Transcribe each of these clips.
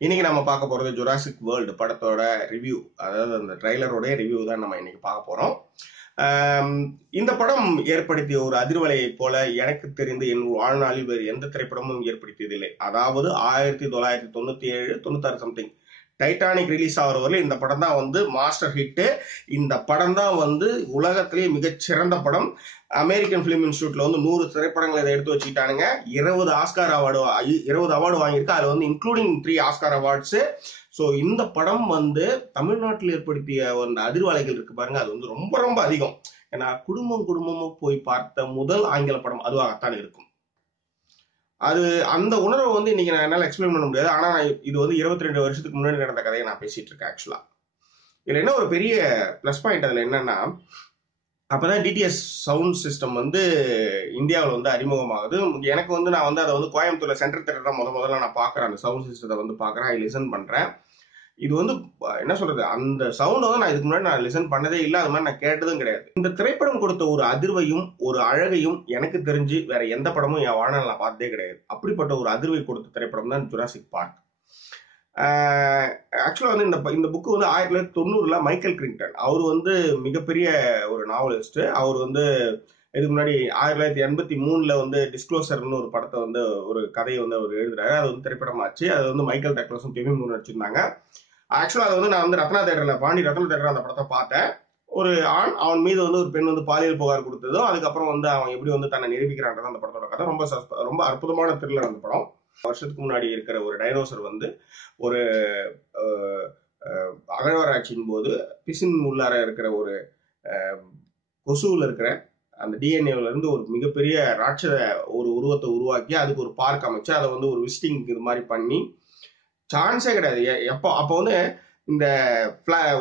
இன்னைக்கு நம்ம பார்க்க போறது ஜுராசிக் வேர்ல்டு படத்தோட ரிவ்யூ. அதாவது அந்த ட்ரைலரோட ரிவ்யூ தான் நம்ம இன்னைக்கு பார்க்க போறோம். இந்த படம் ஏற்படுத்திய ஒரு அதிர்வலையை போல எனக்கு தெரிந்து என் வாழ்நாளில் வேறு எந்த திரைப்படமும் ஏற்படுத்தியதில்லை. அதாவது 1997 96 சம்திங் டைட்டானிக் ரிலீஸ் ஆகிற வரையிலும் இந்த படம் தான் வந்து மாஸ்டர் ஹிட்டு. இந்த படம் தான் வந்து உலகத்திலேயே மிகச்சிறந்த படம். அமெரிக்கன் பிலிம் இன்ஸ்டியூட்ல வந்து 100 திரைப்படங்களை இதை எடுத்து வச்சுக்கிட்டானுங்க. 20 அவார்டு வாங்கியிருக்கு. அதுல வந்து இன்க்ளூடிங் 3 ஆஸ்கார் அவார்ட்ஸ். ஸோ இந்த படம் வந்து தமிழ்நாட்டில் ஏற்படுத்திய அந்த அதிர்வலைகள் இருக்கு பாருங்க, அது வந்து ரொம்ப ரொம்ப அதிகம். ஏன்னா குடும்பமும் போய் பார்த்த முதல் ஆங்கில படம் அதுவாகத்தான் இருக்கும். அது அந்த உணர்வை வந்து இன்னைக்கு நான் என்னால எக்ஸ்பிளைன் பண்ண முடியாது. ஆனா இது வந்து 22 வருஷத்துக்கு முன்னாடி நடந்த கதையை நான் பேசிட்டு இருக்கேன். ஆக்சுவலா இதுல என்ன ஒரு பெரிய பிளஸ் பாயிண்ட் அதுல என்னன்னா, அப்பதான் டிடிஎஸ் சவுண்ட் சிஸ்டம் வந்து இந்தியாவில் வந்து அறிமுகமாகுது. எனக்கு வந்து நான் வந்து அதை வந்து கோயம்புத்தூர்ல சென்ட்ரல் தேட்டர் தான் முதல்ல நான் பாக்குறேன். அந்த சவுண்ட் சிஸ்டத்தை வந்து பாக்குறேன், லிசன் பண்றேன். இது வந்து என்ன சொல்றது, அந்த சவுண்ட் வந்து நான் இதுக்கு முன்னாடி நான் லிசன் பண்ணதே இல்லை, அது மாதிரி நான் கேட்டதும் கிடையாது. இந்த திரைப்படம் கொடுத்த ஒரு அதிர்வையும் ஒரு அழகையும் எனக்கு தெரிஞ்சு வேற எந்த படமும் என் வாழ்நாள் நான் பார்த்ததே கிடையாது. அப்படிப்பட்ட ஒரு அதிர்வை கொடுத்த திரைப்படம் தான் ஜுராசிக் பார்க். ஆக்சுவலா வந்து இந்த புக்கு வந்து 1990 மைக்கேல் கிரிங்டன், அவர் வந்து மிகப்பெரிய ஒரு நாவலிஸ்ட். அவர் வந்து இதுக்கு முன்னாடி 1983 வந்து டிஸ்க்ளோசர்னு ஒரு படத்தை வந்து ஒரு கதையை வந்து அவர் எழுதுறாரு. அது வந்து திரைப்படமாச்சு. அது வந்து மைக்கேல் டக்ளஸும் டெமி மூர் நடிச்சிருந்தாங்க. ஆக்சுவலா அது வந்து நான் வந்து ரத்னா தேட்டர்ல ரத்னா தேட்டர் அந்த படத்தை பார்த்தேன். ஒரு ஆண் அவன் மீது வந்து ஒரு பெண் வந்து பாலியல் புகார் கொடுத்ததும் அதுக்கப்புறம் வந்து அவன் எப்படி வந்து தன்னை நிரூபிக்கிறான்றது அந்த படத்தோட கதை. ரொம்ப அற்புதமான த்ரில்லர் அந்த படம். வருஷத்துக்கு முன்னாடி இருக்கிற ஒரு டைனோசர் வந்து ஒரு அகழ்வாராய்ச்சியின் போது பிசின் உள்ளார இருக்கிற ஒரு கொசுவில் இருக்கிற அந்த டிஎன்ஏல இருந்து ஒரு மிகப்பெரிய ராட்சத ஒரு உருவத்தை உருவாக்கி அதுக்கு ஒரு பார்க் அமைச்சு அதை வந்து ஒரு விசிட்டிங் இது மாதிரி பண்ணி சான்ஸே கிடையாது. அப்போ வந்து இந்த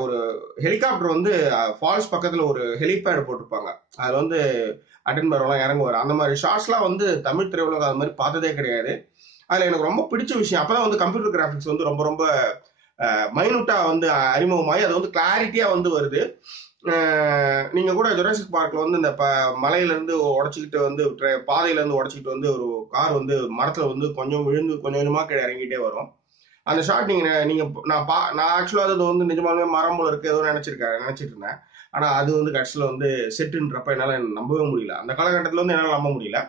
ஒரு ஹெலிகாப்டர் வந்து ஃபால்ஸ் பக்கத்துல ஒரு ஹெலிபேட் போட்டிருப்பாங்க. அதுல வந்து அட்டன்பர்லாம் இறங்குவார். அந்த மாதிரி ஷார்ட்ஸ்லாம் வந்து தமிழ் திரையுலகம் அது மாதிரி பார்த்ததே கிடையாது. அதுல எனக்கு ரொம்ப பிடிச்ச விஷயம், அப்பதான் வந்து கம்ப்யூட்டர் கிராபிக்ஸ் வந்து ரொம்ப ரொம்ப மைனூட்டா வந்து அறிமுகமாகி அது வந்து கிளாரிட்டியா வந்து வருது. நீங்க கூட ஜுராசிக் பார்க்ல வந்து இந்த மலையில இருந்து உடச்சிக்கிட்டு வந்து பாதையில இருந்து உடச்சிக்கிட்டு வந்து ஒரு கார் வந்து மரத்துல வந்து கொஞ்சம் விழுந்து கொஞ்சம் கொஞ்சமா கீழே இறங்கிட்டே வரும். அந்த ஷாட் நீங்க நான் ஆக்சுவலா அது வந்து நிஜமாலுமே மரம் போல இருக்கு ஏதோ நினைச்சிட்டு இருந்தேன். ஆனா அது வந்து கடைசியில வந்து செட்டுன்றப்ப என்னால நம்பவே முடியல. அந்த காலகட்டத்துல வந்து என்னால நம்ப முடியல.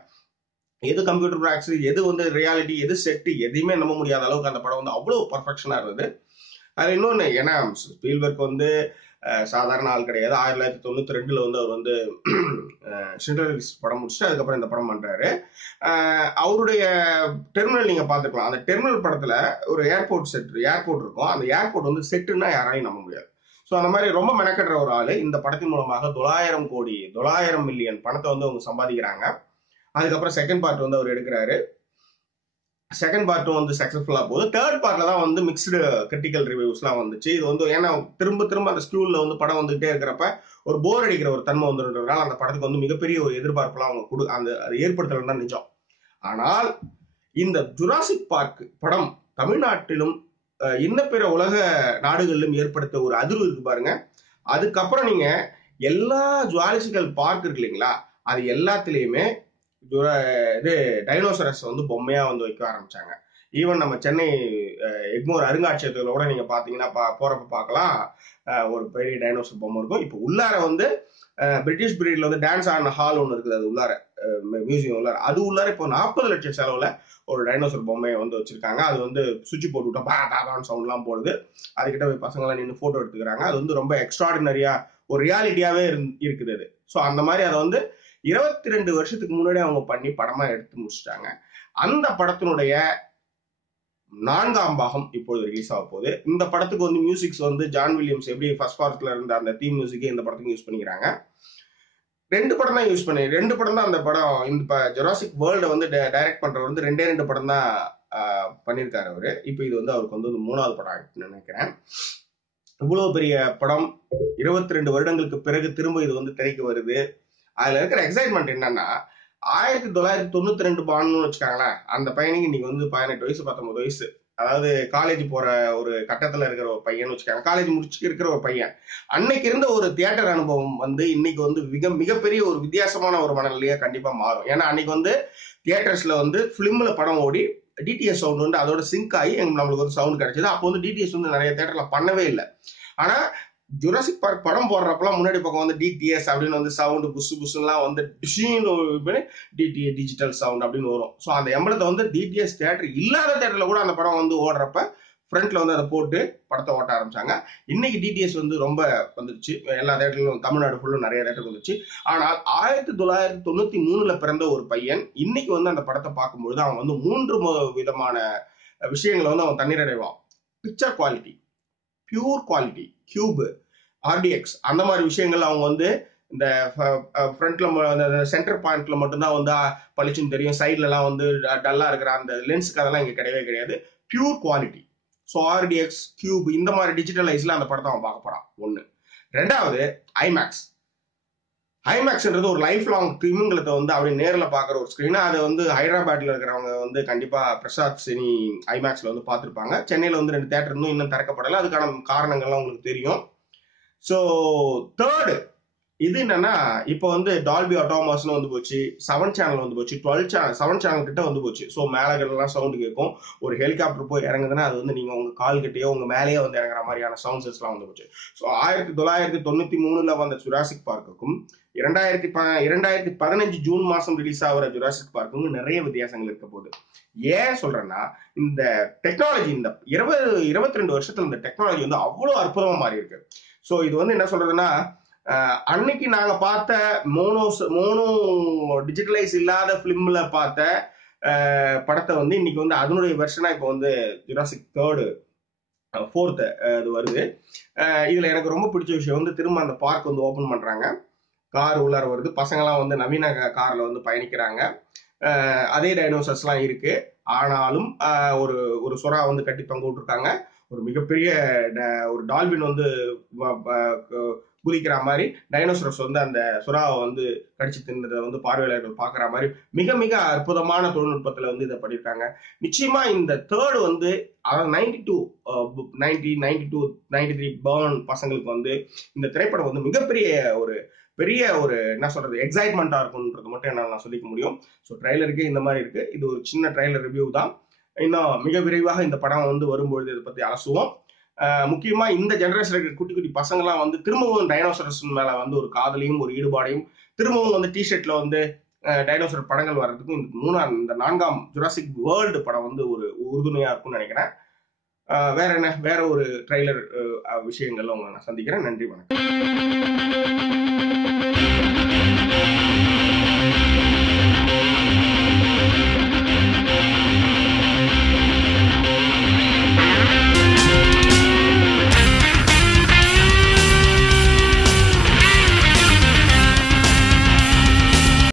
எது கம்ப்யூட்டர் கிராஃபிக்ஸ், எது வந்து ரியாலிட்டி, எது செட்டு, எதையுமே நம்ப முடியாத அளவுக்கு அந்த படம் வந்து அவ்வளவு பர்ஃபெக்ஷனா இருந்தது. அது இன்னொன்னு, ஏன்னா ஸ்பீல்பர்க் வந்து சாதாரண ஆள் கிடையாது. 1992 வந்து அவர் வந்து ஷிண்டலர்ஸ் படம் முடிச்சுட்டு அதுக்கப்புறம் இந்த படம் பண்றாரு. அவருடைய டெர்மினல் நீங்க பாத்துக்கலாம். அந்த டெர்மினல் படத்துல ஒரு ஏர்போர்ட் இருக்கும். அந்த ஏர்போர்ட் வந்து செட்டுன்னா யாராலையும் நம்ப முடியாது. ஸோ அந்த மாதிரி ரொம்ப மெனக்கட்டுற ஒரு ஆளு இந்த படத்தின் மூலமாக 900 மில்லியன் பணத்தை வந்து அவங்க சம்பாதிக்கிறாங்க. அதுக்கப்புறம் செகண்ட் பார்ட் வந்து அவர் எடுக்கிறாரு. செகண்ட் பார்ட்டும் வந்து சக்சஸ்ஃபுல்லா போகுது. தேர்ட் பார்ட்ல தான் வந்து மிக்ஸ்டு கிரிட்டிக்கல் ரிவ்யூஸ்லாம் வந்துச்சு. இது வந்து ஏன்னா திரும்ப அந்த ஸ்டூல்ல வந்து படம் வந்துகிட்டே இருக்கிறப்ப ஒரு போர் அடிக்கிற ஒரு தன்மை வந்துன்றதுனால அந்த படத்துக்கு வந்து மிகப்பெரிய ஒரு எதிர்பார்ப்புலாம் அவங்க அது ஏற்படுத்தலாம் தான் நிஜம். ஆனால் இந்த ஜுராசிக் பார்க் படம் தமிழ்நாட்டிலும் இன்ன பிற உலக நாடுகளிலும் ஏற்படுத்த ஒரு அதிர்வு இருக்கு பாருங்க. அதுக்கப்புறம் நீங்க எல்லா ஜுவாலஜிக்கல் பார்க் இருக்கு இல்லைங்களா, அது எல்லாத்துலயுமே இது டைனோசரஸ் வந்து பொம்மையா வந்து வைக்க ஆரம்பிச்சாங்க. ஈவன் நம்ம சென்னை எக்மோர் அருங்காட்சியகத்துல கூட நீங்க பாத்தீங்கன்னா போறப்ப பார்க்கலாம், ஒரு பெரிய டைனோசர் பொம்மை இருக்கும். இப்போ உள்ளார வந்து பிரிட்டிஷ் பீரியட்ல வந்து டான்ஸ் ஆன ஹால் ஒன்று இருக்குது, அது உள்ளார மியூசியம் உள்ளார. அது உள்ளார இப்போ 40 லட்சம் செலவுல ஒரு டைனோசர் பொம்மையை வந்து வச்சிருக்காங்க. அது வந்து சுவிட்ச் போட்டு விட்டா பாடான்னு சவுண்ட் எல்லாம் போடுது. அதுக்கிட்ட போய் பசங்க எல்லாம் நின்று போட்டோ எடுத்துக்கிறாங்க. அது வந்து ரொம்ப எக்ஸ்ட்ராடினரியா ஒரு ரியாலிட்டியாவே இருக்குது அது. ஸோ அந்த மாதிரி அதை வந்து 22 வருஷத்துக்கு முன்னாடி அவங்க பண்ணி படமா எடுத்து முடிச்சிட்டாங்க. அந்த படத்தினுடைய 4ஆம் பாகம் இப்பொழுது ரிலீஸ் ஆக போகுது. இந்த படத்துக்கு வந்து மியூசிக்ஸ் வந்து ஜான் வில்லியம்ஸ் எப்படி ஃபர்ஸ்ட் பார்ட்ல இருந்த அந்த தீம் மியூசிக்கே இந்த படத்துக்கு யூஸ் பண்ணிக்கிறாங்க. 2 படம் தான் அந்த படம். இந்த ஜுராசிக் வேர்ல்ட வந்து டைரக்ட் பண்றவர் வந்து 2 படம் தான் பண்ணியிருக்காரு அவரு. இப்போ இது வந்து அவருக்கு வந்து 3வது படம் ஆயிடுச்சுன்னு நினைக்கிறேன். இவ்வளவு பெரிய படம் 22 வருடங்களுக்கு பிறகு திரும்ப இது வந்து திரைக்கு வருது. அதுல இருக்கிற எக்ஸைட்மெண்ட் என்னன்னா, 1992 பான்னு வச்சுக்காங்களேன், அந்த பையனுக்கு இன்னைக்கு வந்து 18 வயசு 19 வயசு. அதாவது காலேஜ் போற ஒரு கட்டத்துல இருக்கிற ஒரு பையன் வச்சுக்காங்க, காலேஜ் முடிச்சு இருக்கிற ஒரு பையன். அன்னைக்கு இருந்த ஒரு தியேட்டர் அனுபவம் வந்து இன்னைக்கு வந்து மிகப்பெரிய ஒரு வித்தியாசமான ஒரு மனநிலையா கண்டிப்பா மாறும். ஏன்னா அன்னைக்கு வந்து தியேட்டர்ஸ்ல வந்து பிலிம்ல படம் ஓடி டிடிஎஸ் சவுண்ட் வந்து அதோட சிங்க் ஆகி நம்மளுக்கு வந்து சவுண்ட் கிடைச்சது. அப்போ வந்து டிடிஎஸ் வந்து நிறைய தேட்டர்ல பண்ணவே இல்லை. ஆனா ஜுராசிக் பார்க் படம் போடுறப்பெல்லாம் முன்னாடி பக்கம் வந்து டிடிஎஸ் அப்படின்னு வந்து சவுண்ட் புஷு புஷுலாம் வந்து டிஜிட்டல் சவுண்ட் அப்படின்னு வரும். ஸோ அந்த எம்பளத்தை வந்து டிடிஎஸ் தேட்டர் இல்லாத தேட்டர்ல கூட அந்த படம் வந்து ஓடுறப்ப ஃப்ரண்ட்ல வந்து அதை போட்டு படத்தை ஓட்ட ஆரம்பிச்சாங்க. இன்னைக்கு டிடிஎஸ் வந்து ரொம்ப வந்துருச்சு, எல்லா தேட்டர்லையும் தமிழ்நாடு ஃபுல்லும் நிறைய தேட்டருக்கு வந்துருச்சு. ஆனால் 1993 பிறந்த ஒரு பையன் இன்னைக்கு வந்து அந்த படத்தை பார்க்கும்பொழுது அவன் வந்து 3 விதமான விஷயங்களை வந்து அவன் தண்ணீர் அடைவான். Picture quality, pure quality, cube, RTX, அந்த மாதிரி விஷயங்கள் அவங்க வந்து இந்த ஃப்ரண்ட்ல சென்டர் பாயிண்ட்ல மட்டும்தான் வந்து பளிச்சுன்னு தெரியும். சைட்ல எல்லாம் வந்து டல்லா இருக்கிற அந்த லென்ஸுக்கு அதெல்லாம் இங்க கிடையவே கிடையாது. Pure quality. So RTX, cube, இந்த மாதிரி டிஜிட்டலைஸ்ல அந்த படத்தை அவன் பார்க்க போறான். ஒண்ணு. ரெண்டாவது ஐமேக்ஸ். ஐமேக்ஸ்ன்றது ஒரு லைஃப் லாங் திமிங்கலத்தை வந்து அப்படி நேரில் பார்க்குற ஒரு ஸ்க்ரீன். அதை வந்து ஹைதராபாத்ல இருக்கிறவங்க வந்து கண்டிப்பா பிரசாத் சினி ஐமேக்ஸ்ல வந்து பார்த்துருப்பாங்க. சென்னையில வந்து 2 தேட்டர் இன்னும் திறக்கப்படலை. அதுக்கான காரணங்கள்லாம் உங்களுக்கு தெரியும். ஸோ தேர்டு இது என்னன்னா, இப்போ வந்து டால்பி ஆட்டோமாஸ்னு வந்து போச்சு, 7 சேனல் வந்து போச்சு, 7 சேனல் கிட்ட வந்து போச்சு. ஸோ மேலெல்லாம் சவுண்டு கேட்கும். ஒரு ஹெலிகாப்டர் போய் இறங்குதுன்னா அது வந்து நீங்க உங்க கால் கிட்டேயோ உங்க மேலேயே வந்து இறங்குற மாதிரியான சவுண்ட்ஸ் எல்லாம் வந்து போச்சு. ஸோ 1993 வந்த ஜுராசிக் பார்க்குக்கும் 2015 ஜூன் மாசம் ரிலீஸ் ஆகிற ஜுராசிக் பார்க்குக்கும் நிறைய வித்தியாசங்கள் இருக்க போகுது. ஏன் சொல்றேன்னா, இந்த டெக்னாலஜி இந்த 22 வருஷத்துல இந்த டெக்னாலஜி வந்து அவ்வளவு அற்புதமா மாறி இருக்கு. ஸோ இது வந்து என்ன சொல்றதுன்னா, அன்னைக்கு நாங்க பார்த்த மோனோ டிஜிட்டலைஸ் இல்லாத பிலிம்ல பார்த்த படத்தை வந்து இன்னைக்கு வந்து அதனுடைய வெர்ஷனா இப்போ வந்து ஜுராசிக் ஃபோர்த் அது வருது. இதுல எனக்கு ரொம்ப பிடிச்ச விஷயம் வந்து திரும்ப அந்த பார்க் வந்து ஓபன் பண்றாங்க, கார் உள்ளார வருது, பசங்கெல்லாம் வந்து நவீன கார்ல வந்து பயணிக்கிறாங்க. அதே டைனோசர்ஸ் எல்லாம் இருக்கு. ஆனாலும் ஒரு சுறா வந்து கட்டி தொங்க விட்டுருக்காங்க. ஒரு மிகப்பெரிய ஒரு டால்பின் வந்து குதிக்கிற மாதிரி டைனோசரஸ் வந்து அந்த சுறாவை வந்து கடிச்சு தின்றதை வந்து பார்வையாளர்கள் பார்க்குற மாதிரி மிக மிக அற்புதமான தொழில்நுட்பத்துல வந்து இதை பண்ணியிருக்காங்க. நிச்சயமா இந்த தேர்டு வந்து 93 பர்ன் பசங்களுக்கு வந்து இந்த திரைப்படம் வந்து மிகப்பெரிய ஒரு என்ன சொல்றது எக்ஸைட்மெண்டா இருக்கும்ன்றது மட்டும் என்னால் நான் சொல்லிக்க முடியும். ஸோ ட்ரைலருக்கு இந்த மாதிரி இருக்கு. இது ஒரு சின்ன ட்ரைலர் ரிவ்யூ தான். இன்னும் மிக விரைவாக இந்த படம் வந்து வரும்பொழுது இதை பத்தி அலசுவோம். முக்கியமா இந்த ஜெனரேஷன் இருக்கிற குட்டி குட்டி பசங்கள்லாம் வந்து திரும்பவும் டைனோசரஸ் மேல வந்து ஒரு காதலையும் ஒரு ஈடுபாடையும் திரும்பவும் வந்து டிஷர்ட்ல வந்து டைனோசர் படங்கள் வர்றதுக்கும் இந்த 4ஆம் ஜுராசிக் வேர்ல்டு படம் வந்து ஒரு உறுதுணையா இருக்கும்னு நினைக்கிறேன். வேற ஒரு ட்ரைலர் விஷயங்கள்ல உங்களை நான் சந்திக்கிறேன். நன்றி, வணக்கம்.